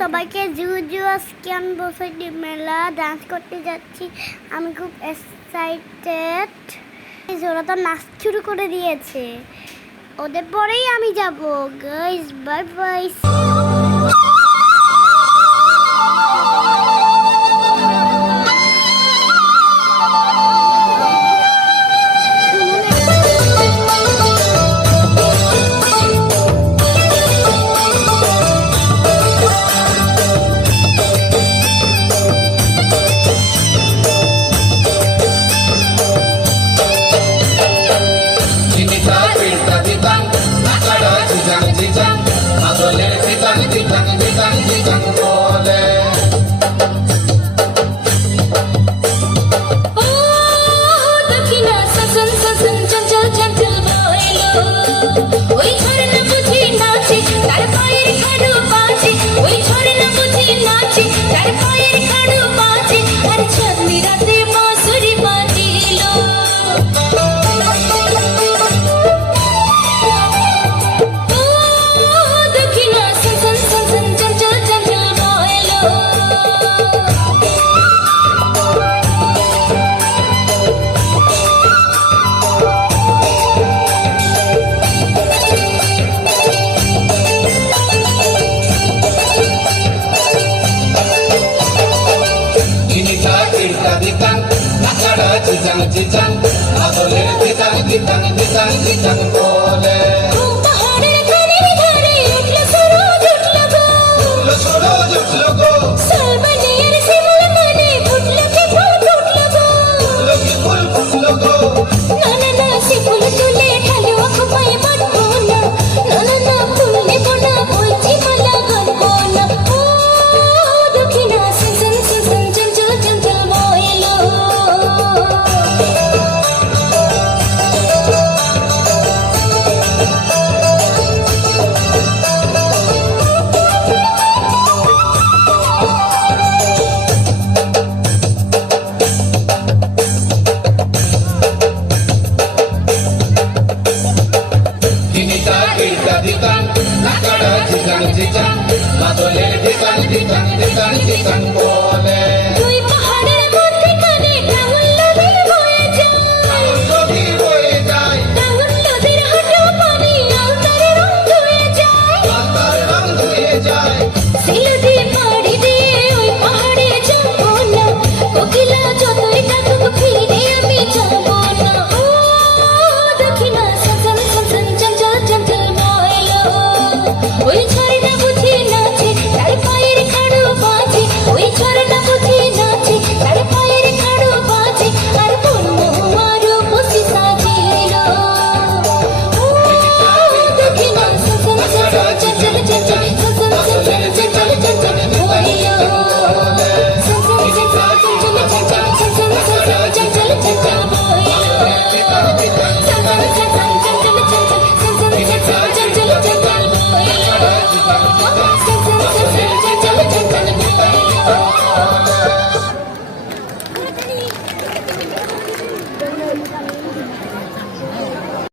সবাইকে জুজু আজকে আমি বসতি মেলা ডান্স করতে যাচ্ছি। আমি খুব এক্সাইটেড। ওরা তো নাচ শুরু করে দিয়েছে, ওদের পরেই আমি যাব। Guys bye bye. Jijang, adole jijang, jijang, jijang, jijang bole. Pahader khane dhare utlo suroj utlo go. Utlo suroj utlo go. Sarbaniyar simul mane phutlo ki phul phutlo go. Phutlo ki phul phutlo go. Na na na se phul tule dhalo akhpai badbo na. Na na na phule bona bolchi mala ganbo na. Oh dukhina san san san san chanchal chanchal moilo. Jijang, jijang, adole jijang, jijang, jijang, jijang bole.